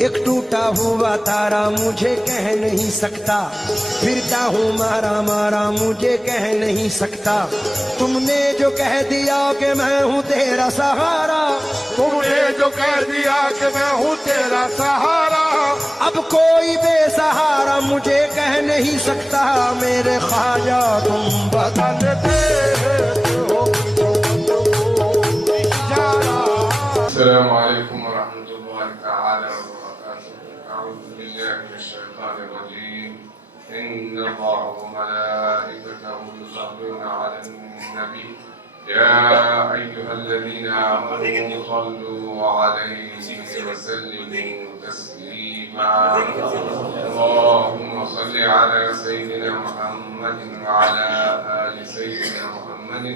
ایک ٹوٹا ہوا تارا مجھے کہہ نہیں سکتا، پھرتا ہوں مارا مارا مجھے کہہ نہیں سکتا، تم نے جو کہہ دیا کہ میں ہوں تیرا سہارا، تم نے جو کہہ دیا کہ میں ہوں تیرا سہارا، اب کوئی بے سہارا مجھے کہہ نہیں سکتا، میرے خواجہ تم بدل دے ہو۔ السلام علیکم ورحمۃ اللہ تعالی وبرکاتہ۔ اعوذ باللہ من الشیطان الرجیم۔ ان اللہ وملائکتہ یصلون علی النبی یا ایھا الذین آمنوا صلوا علیہ وسلموا تسلیما۔ اللهم صل علی سیدنا محمد وعلی آل سیدنا محمد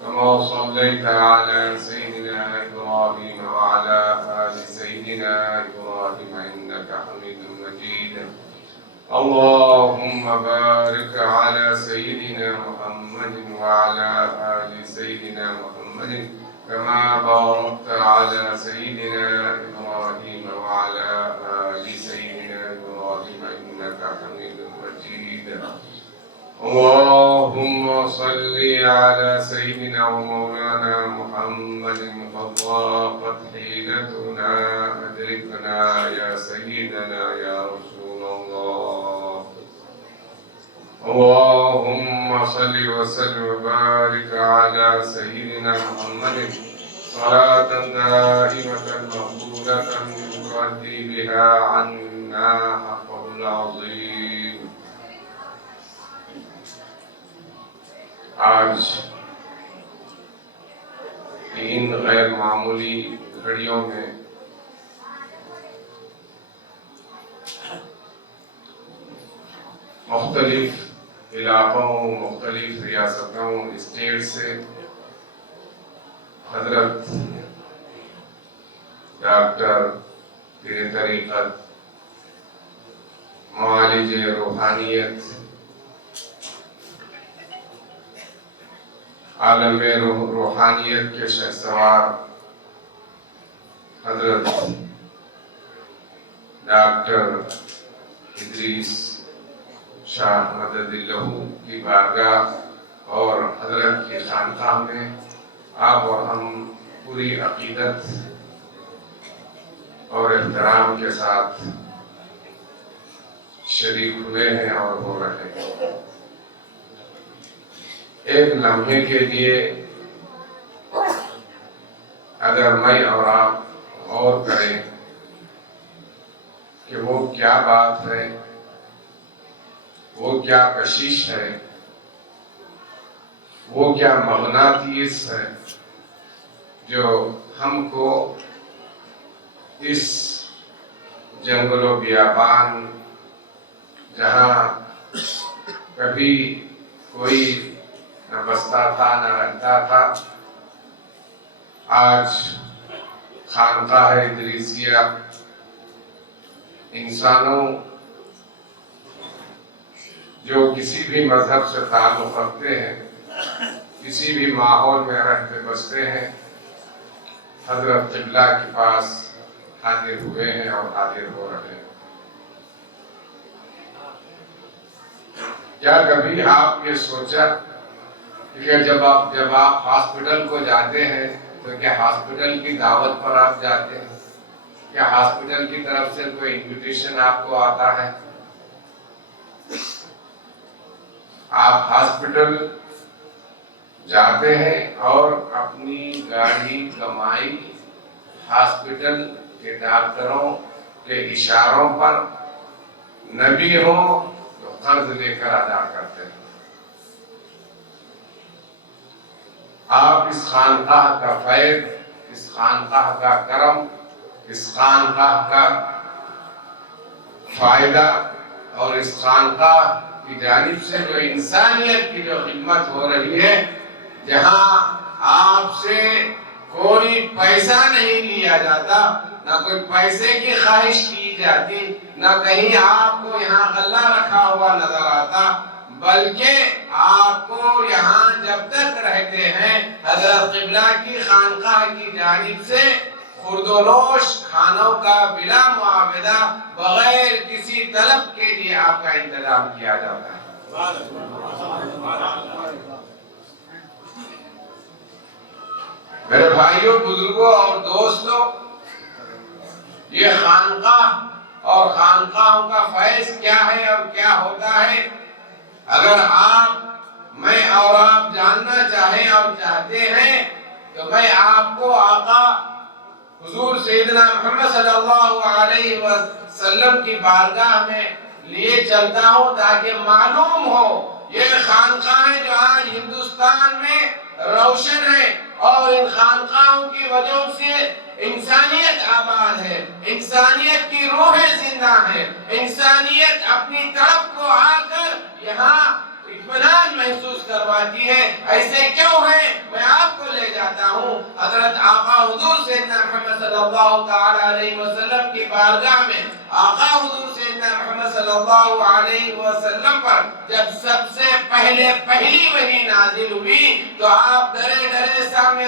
كما صليت على سيدنا إبراهيم وعلى آل سيدنا إبراهيم إنك حميد مجيد۔ اللهم بارك على سيدنا محمد وعلى آل سيدنا محمد كما باركت على سيدنا إبراهيم وعلى آل سيدنا إبراهيم إنك حميد مجيد۔ اللهم صل على سيدنا ومولانا محمد قد ضاقت حيلتنا أدركنا يا سيدنا يا رسول الله۔ اللهم صل وسلم وبارك على سيدنا محمد صلاة دائمة مقبولة تؤدي بها عنا حقه العظيم۔ آج ان غیر معمولی گھڑیوں میں مختلف علاقوں، مختلف ریاستوں، اسٹیٹ سے حضرت ڈاکٹر پیر طریقت، معالج روحانیت، عالم روحانیت کے شہسوار حضرت ڈاکٹر ادریس شاہ مدد اللہ کی بارگاہ اور حضرت کی خانقاہ میں آپ اور ہم پوری عقیدت اور احترام کے ساتھ شریک ہوئے ہیں اور ہو رہے ہیں۔ ایک لمحے کے لیے اگر میں اور آپ غور کریں کہ وہ کیا بات ہے، وہ کیا کشش ہے، وہ کیا مغناطیس ہے جو ہم کو اس جنگل و بیابان، جہاں کبھی کوئی نہ بستا تھا نہ رہتا تھا، آج خانقاہ ادریسیہ انسانوں جو کسی بھی مذہب سے تعلق رکھتے ہیں، کسی بھی ماحول میں رہتے بستے ہیں، حضرت قبلہ کے پاس حاضر ہوئے ہیں اور حاضر ہو رہے ہیں۔ کیا کبھی آپ یہ سوچا کہ جب آپ ہاسپٹل کو جاتے ہیں تو کیا ہاسپٹل کی دعوت پر آپ جاتے ہیں؟ کیا ہاسپٹل کی طرف سے کوئی انویٹیشن آپ کو آتا ہے؟ آپ ہاسپٹل جاتے ہیں اور اپنی گاڑی کمائی ہاسپٹل کے ڈاکٹروں کے اشاروں پر نبی ہوں تو قرض لے کر ادا کرتے ہیں۔ آپ اس خانقاہ کا فیض، اس خانقاہ کا کرم، اس خانقاہ کا فائدہ اور اس خانقاہ کی جانب سے جو انسانیت کی جو خدمت ہو رہی ہے، جہاں آپ سے کوئی پیسہ نہیں لیا جاتا، نہ کوئی پیسے کی خواہش کی جاتی، نہ کہیں آپ کو یہاں غلہ رکھا ہوا نظر آتا، بلکہ آپ کو یہاں جب تک رہتے ہیں حضرت قبلہ کی خانقاہ کی جانب سے خوردونوش کھانوں کا بلا معاوضہ بغیر کسی طلب کے لیے آپ کا انتظام کیا جاتا ہے۔ میرے بھائیوں، بزرگوں اور دوستوں، یہ خانقاہ اور خانقاہوں کا فیض کیا ہے اور کیا ہوتا ہے، اگر میں اور آپ جاننا چاہیں اور چاہتے ہیں تو میں آپ کو آقا حضور سیدنا محمد صلی اللہ علیہ وسلم کی بارگاہ میں لیے چلتا ہوں تاکہ معلوم ہو یہ خانقاہیں جو آج ہندوستان میں روشن ہیں اور ان خانقاہوں کی وجہ سے انسانیت آباد ہے، انسانیت کی روحیں زندہ ہیں، انسانیت اپنی طرف کو آ کر یہاں اطمینان محسوس کرواتی ہے۔ ایسے کیوں ہے؟ میں آپ کو لے جاتا ہوں حضرت آقا حضور سیدنا محمد صلی اللہ تعالی علیہ وسلم کی بارگاہ میں۔ آقا حضور سیدنا محمد صلی اللہ علیہ وسلم پر جب سب سے پہلی وحی نازل ہوئی تو آپ ڈرے سامنے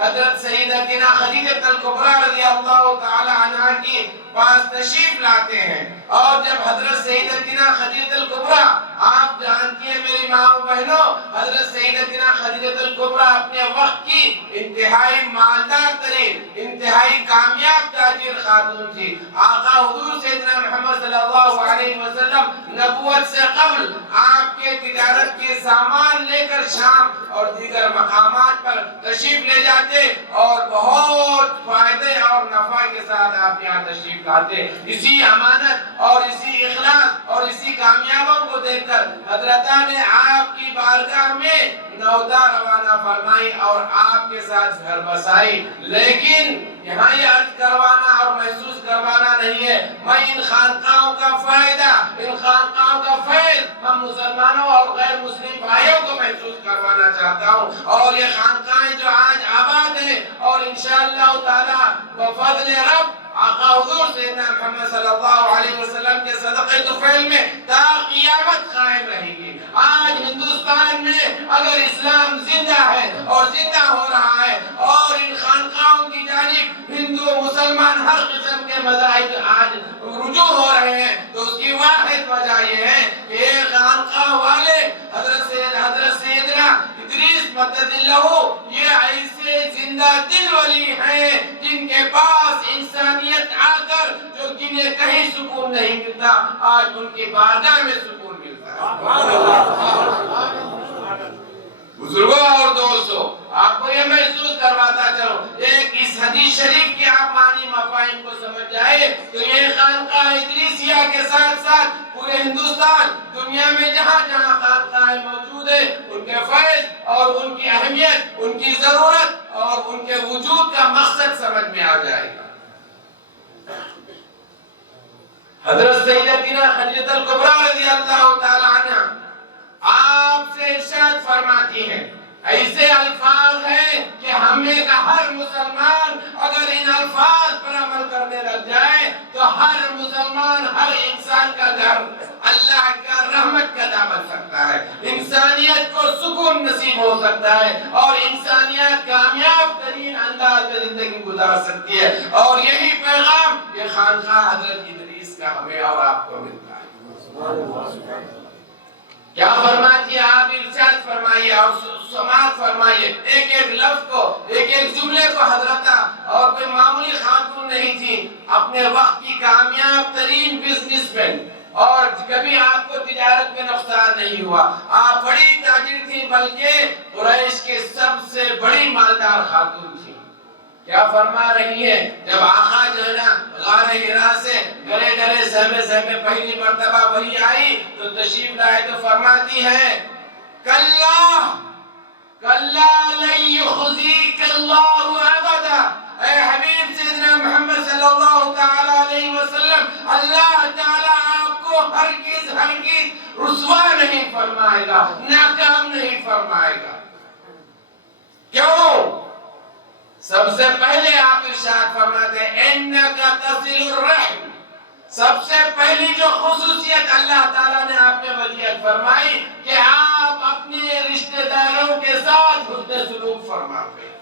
حضرت سیدتنا خدیجہ الکبریٰ رضی اللہ تعالی عنہ کی پاس تشریف لاتے ہیں، اور جب حضرت سیدتنا خدیجہ الکبریٰ، آپ جانتی ہیں میری ماں و بہنوں، حضرت سیدتنا خدیجہ الکبریٰ اپنے وقت کی انتہائی مالدار ترین، انتہائی کامیاب تاجر خاتون تھی۔ آقا حضور سیدنا محمد صلی اللہ علیہ وسلم نبوت سے قبل آپ کے تجارت کے سامان لے کر شام اور دیگر مقامات پر تشریف لے جاتے اور بہت فائدے اور نفع کے ساتھ آپ یہاں تشریف لاتے۔ اسی امانت اور اسی اخلاص اور اسی کامیابوں کو دیکھ کر حضرتہ نے آپ کی بارگاہ میں نوتا روانہ فرمائی اور آپ کے ساتھ گھر بسائی۔ لیکن یہاں یہ عرض کروانا اور محسوس کروانا نہیں ہے، میں ان خانقاہوں کا فائدہ، ان خانقاہوں کا فیض ہم مسلمانوں اور غیر مسلم بھائیوں کو محسوس کروانا چاہتا ہوں، اور یہ خانقاہیں جو آج آباد ہیں اور انشاءاللہ تعالی بفضل رب آقا حضور سیدنا محمد صلی اللہ علیہ وسلم کے صدقے طفیل میں تا قیامت قائم رہے گی۔ آج ہندوستان میں اگر اسلام زندہ ہے اور زندہ ہو رہا ہے اور ان خانقاہوں کی جانب ہندو مسلمان ہر قسم کے مذاہب آج رجوع ہو رہے ہیں تو اس کی واحد وجہ یہ ہے کہ یہ خانقاہ والے حضرت سیدنا ادریس مدد اللہ یہ ایسے زندہ دل ولی ہیں جن کے پاس انسانیت آ کر جو جنہیں کہیں سکون نہیں ملتا آج ان کی بارگاہ میں سکون ملتا ہے۔ بزرگوں اور دوستوں، آپ کو یہ محسوس کرواتا چلو، ایک اس حدیث شریف کی آپ معنی مفاہیم کو سمجھ جائے تو یہ خانقاہ ادریسیہ کے ساتھ ساتھ پورے ہندوستان دنیا میں جہاں جہاں خانقاہیں موجود ہیں ان کے فیض اور ان کی اہمیت، ان کی ضرورت اور ان کے وجود کا مقصد سمجھ میں آ جائے گا۔ حضرت سیدتنا خدیجہ الکبریٰ رضی اللہ تعالی عنہ آپ سے ارشاد فرماتی ہیں، ایسے الفاظ ہیں کہ ہمیں کا ہر مسلمان اگر ان الفاظ پر عمل کرنے لگ جائے تو ہر مسلمان، ہر انسان کا گھر اللہ کا رحمت کا دامن بن سکتا ہے، انسانیت کو سکون نصیب ہو سکتا ہے اور انسانیت کامیاب ترین انداز میں زندگی گزار سکتی ہے، اور یہی پیغام یہ خانقاہ حضرت ادریس کا ہمیں اور آپ کو ملتا ہے۔ کیا فرماتی ہے آپ؟ ارشاد فرمائیے اور سماعت فرمائیے، ایک ایک لفظ کو، ایک ایک جملے کو حضرت اور کوئی معمولی خاتون نہیں تھی، اپنے وقت کی کامیاب ترین بزنس مین، اور کبھی آپ کو تجارت میں نقصان نہیں ہوا، آپ بڑی تاجر تھی بلکہ قریش کے سب سے بڑی مالدار خاتون تھی۔ کیا فرما رہی ہے؟ جب آقا جو ہے نا غار حرا سے گرے گرے سہمے سہمے پہلی مرتبہ وہی آئی تو تشریف لائے تو فرماتی ہے کلا کلا لن یخزیک اللہ ابدا، اے حبیب سیدنا محمد صلی اللہ تعالی علیہ وسلم، اللہ تعالی آپ کو ہرگز ہرگز رسوا نہیں فرمائے گا، ناکام نہیں فرمائے گا۔ کیوں؟ سب سے پہلے آپ ارشاد فرماتے ہیں انکا تصل الرحم، سب سے پہلی جو خصوصیت اللہ تعالیٰ نے آپ میں ولیت فرمائی کہ آپ اپنے رشتہ داروں کے ساتھ حسن سلوک فرماتے ہیں۔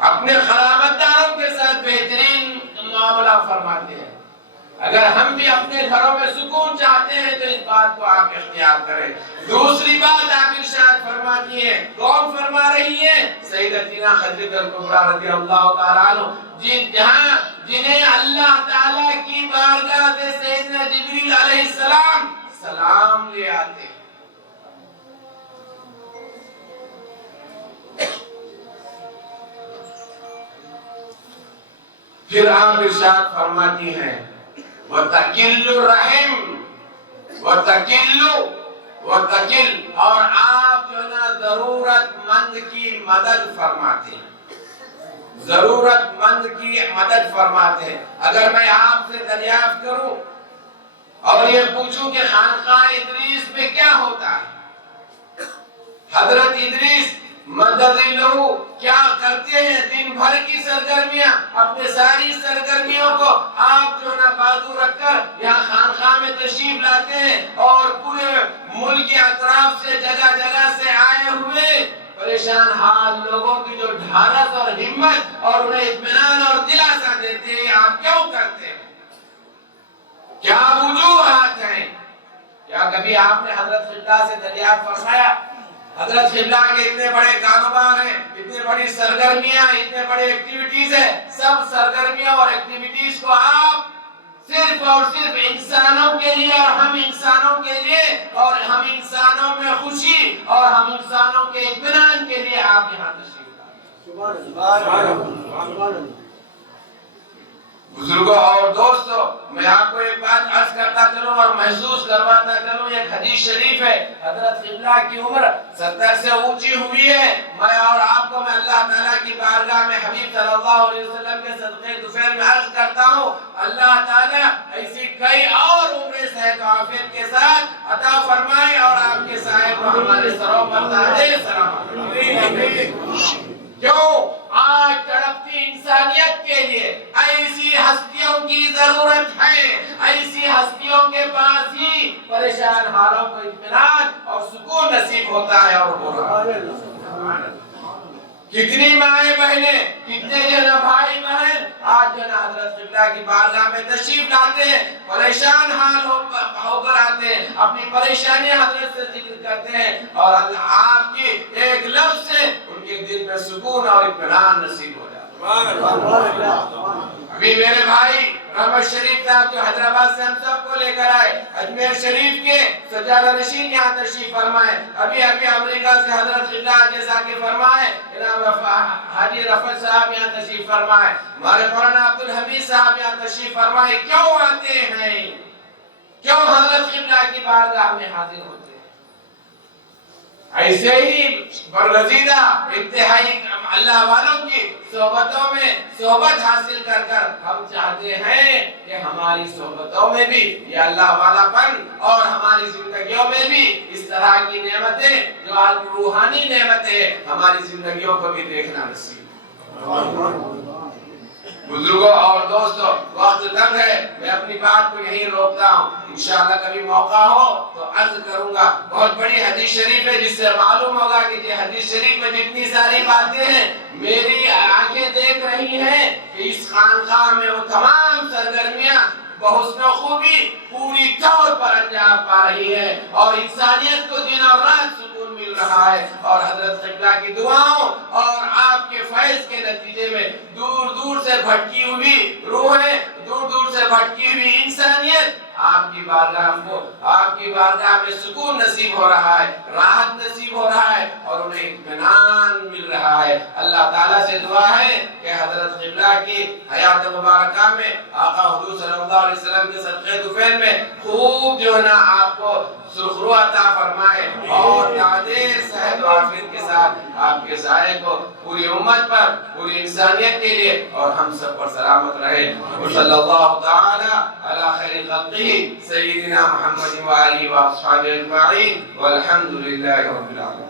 اپنے قرابتداروں کے ساتھ بہترین معاملہ فرماتے ہیں۔ اگر ہم بھی اپنے گھروں میں سکون چاہتے ہیں تو اس بات کو آپ اختیار کریں۔ دوسری بات آپ ارشاد فرماتی ہیں، کون فرما رہی ہیں؟ سیدتنا خدیجہ الکبریٰ رضی اللہ تعالیٰ عنہ، جنہیں اللہ تعالیٰ کی بارگاہ سے سیدنا جبریل علیہ السلام سلام لے آتے ہیں۔ پھر آپ ارشاد فرماتی ہیں وَتَقِلُّ الرَّحِمْ وَتَقِلُّ، اور آپ جو نا ضرورت مند کی مدد فرماتے ہیں، ضرورت مند کی مدد فرماتے ہیں۔ اگر میں آپ سے دریافت کروں اور یہ پوچھوں کہ خانقاہ ادریس میں کیا ہوتا ہے، حضرت ادریس مدد لہو کیا کرتے ہیں، دن بھر کی سرگرمیاں، اپنے ساری سرگرمیوں کو آپ جو نا بازو رکھ کر یہاں خانقاہ میں تشریف لاتے ہیں اور پورے ملک کے اطراف سے جگہ جگہ سے آئے ہوئے پریشان حال لوگوں کی جو ڈھارس اور ہمت اور انہیں اطمینان اور دلاسا دیتے ہیں، آپ کیوں کرتے ہیں؟ کیا وجوہات ہیں؟ کیا کبھی آپ نے حضرت قبلہ سے دریافت فرمایا؟ حضرت قبلہ کے اتنے بڑے کاروبار ہیں، اتنے بڑی سرگرمیاں، اتنے بڑے ایکٹیویٹیز ہیں، سب سرگرمیاں اور ایکٹیویٹیز کو آپ صرف اور صرف انسانوں کے لیے اور ہم انسانوں کے لیے اور ہم انسانوں میں خوشی اور ہم انسانوں کے اطمینان کے لیے آپ یہاں تشریف لائے۔ بزرگوں اور دوستوں، میں آپ کو ایک بات عرض کرتا چلوں اور محسوس کرواتا چلوں، ایک حدیث شریف ہے، حضرت قبلہ کی عمر 70 سے اونچی ہوئی ہے، میں اور آپ کو میں اللہ تعالیٰ کی بارگاہ میں حبیب صلی اللہ علیہ وسلم کے صدقے طفیل میں عرض کرتا ہوں، اللہ تعالیٰ ایسی کئی اور عمریں صحت و عافیت کے ساتھ عطا فرمائے اور آپ کے سائے کو ہمارے سروں پر تاجے سلام۔ کیوں؟ آج تڑپتی انسانیت کے لیے ایسی ہستیوں کی ضرورت ہے، ایسی ہستیوں کے پاس ہی پریشان حالوں کو اطمینان اور سکون نصیب ہوتا ہے اور ہو رہا ہے۔ کتنی مائیں بہنیں، کتنے جو بھائی بہن آج جو حضرت قبلہ کی بارگاہ میں تشریف لاتے ہیں، پریشان حال ہو کر آتے ہیں، اپنی پریشانی حضرت سے ذکر کرتے ہیں اور اللہ آپ کی ایک لفظ سے ان کے دل میں سکون اور اطمینان نصیب ہو جاتا ہے۔ ابھی میرے بھائی رحمت شریف صاحب جو حیدرآباد سے ہم سب کو لے کر آئے، اجمیر شریف کے سجادہ نشین یہاں تشریف فرمائے، ابھی امریکہ سے حضرت قبلہ جیسا کہ فرمائے جناب حاجی رفعت صاحب یہاں تشریف فرمائے، ہمارے مولانا عبدالحمید صاحب یہاں تشریف فرمائے۔ کیوں آتے ہیں؟ کیوں حضرت قبلہ کی بارگاہ میں حاضر ہوتے ہیں؟ ایسے ہی برگزیدہ انتہائی اللہ والوں کی صحبتوں میں صحبت حاصل کر کر ہم چاہتے ہیں کہ ہماری صحبتوں میں بھی یہ اللہ والا پن اور ہماری زندگیوں میں بھی اس طرح کی نعمتیں جو آج روحانی نعمتیں ہماری زندگیوں کو بھی دیکھنا نصیب ہو۔ بزرگوں اور دوستوں، وقت تنگ ہے، میں اپنی بات کو یہیں روکتا ہوں، انشاءاللہ کبھی موقع ہو تو عرض کروں گا۔ بہت بڑی حدیث شریف ہے جس سے معلوم ہوگا کہ یہ حدیث شریف میں جتنی ساری باتیں ہیں میری آنکھیں دیکھ رہی ہیں کہ اس خانقاہ میں وہ تمام سرگرمیاں بحسن خوبی پوری طور پر انجام پا رہی ہے اور انسانیت کو دن اور رات سکون مل رہا ہے، اور حضرت قبلہ کی دعاؤں اور آپ کے فیض کے نتیجے میں دور دور سے بھٹکی ہوئی روحیں، دور دور سے بھٹکی ہوئی انسانیت آپ کی بارگاہ کو، آپ کی بارگاہ میں سکون نصیب ہو رہا ہے، راحت نصیب ہو رہا ہے اور انہیں اطمینان مل رہا ہے۔ اللہ تعالیٰ سے دعا ہے کہ حضرت قبلہ کی حیات مبارکہ میں آقا حضور صلی اللہ علیہ وسلم کے صدقے طفیل میں خوب جو ہے نا آپ کو سرخرو عطا فرمائے اور تعدیر صحت و عافیت کے ساتھ آپ کے سائے کو پوری امت پر، پوری انسانیت کے لیے اور ہم سب پر سلامت رہے۔ صلی اللہ تعالی علی خیر خلقہ سیدنا محمد و آلہ و اصحابہ اجمعین والحمد للہ رب العالمین۔